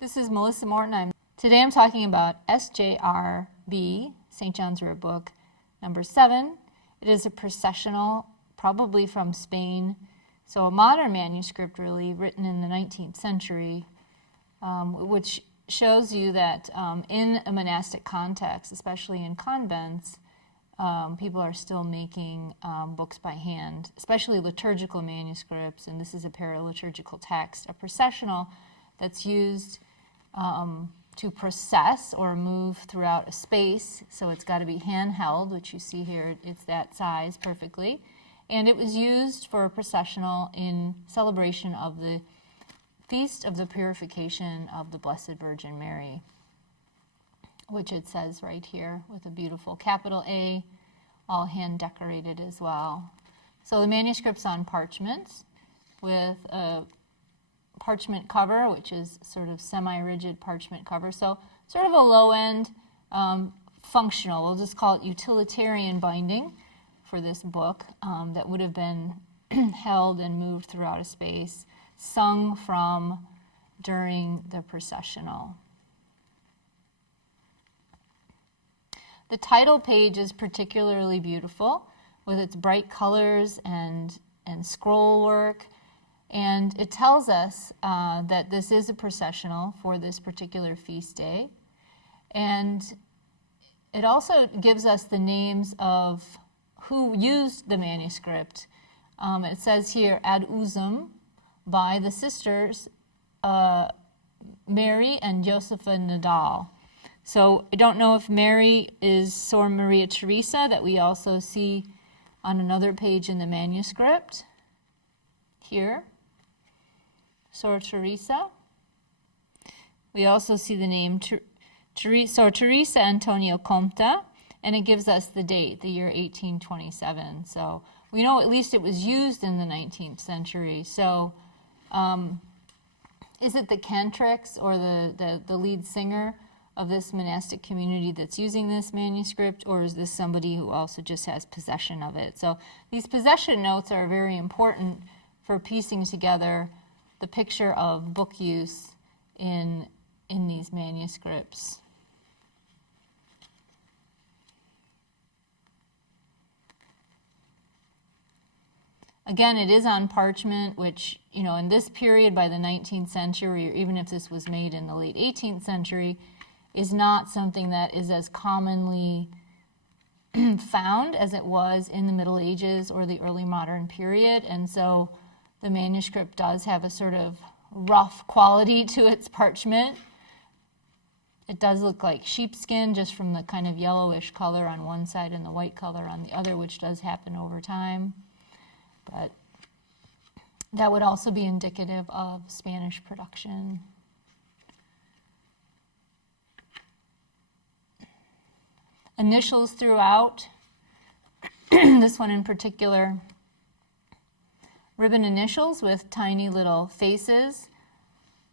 This is Melissa Morton. Today I'm talking about SJRB, St. John's Rare Book, number 7. It is a processional, probably from Spain, so a modern manuscript really, written in the 19th century, which shows you that in a monastic context, especially in convents, people are still making books by hand, especially liturgical manuscripts, and this is a paraliturgical text, a processional that's used to process or move throughout a space, so it's got to be handheld, which you see here, it's that size perfectly, and it was used for a processional in celebration of the Feast of the Purification of the Blessed Virgin Mary, which it says right here with a beautiful capital A, all hand decorated as well. So the manuscript's on parchment with a parchment cover, which is sort of semi-rigid parchment cover. So sort of a low-end functional, we'll just call it utilitarian binding for this book that would have been held and moved throughout a space, sung from during the processional. The title page is particularly beautiful with its bright colors and scroll work. And it tells us that this is a processional for this particular feast day. And it also gives us the names of who used the manuscript. It says here, ad usum, by the sisters Mary and Josepha Nadal. So I don't know if Mary is Sor Maria Teresa, that we also see on another page in the manuscript here. Sor Teresa. We also see the name Sor Teresa Antonio Comta, and it gives us the date, the year 1827. So we know at least it was used in the 19th century. So is it the cantrix or the lead singer of this monastic community that's using this manuscript, or is this somebody who also just has possession of it? So these possession notes are very important for piecing together the picture of book use in these manuscripts. Again, it is on parchment, which, you know, in this period by the 19th century, or even if this was made in the late 18th century, is not something that is as commonly found as it was in the Middle Ages or the early modern period. And so the manuscript does have a sort of rough quality to its parchment. It does look like sheepskin just from the kind of yellowish color on one side and the white color on the other, which does happen over time. But that would also be indicative of Spanish production. Initials throughout, this one in particular, ribbon initials with tiny little faces,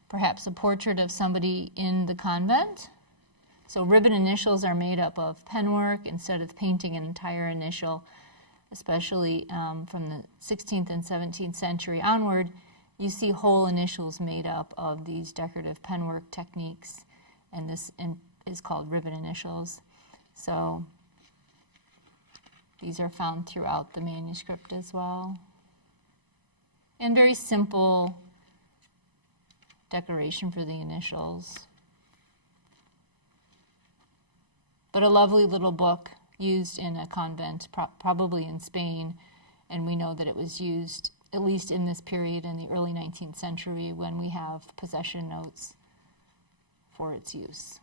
perhaps a portrait of somebody in the convent. So ribbon initials are made up of penwork instead of painting an entire initial, especially from the 16th and 17th century onward. You see whole initials made up of these decorative penwork techniques, and this is called ribbon initials. So these are found throughout the manuscript as well. And very simple decoration for the initials. But a lovely little book used in a convent, probably in Spain, and we know that it was used at least in this period in the early 19th century when we have possession notes for its use.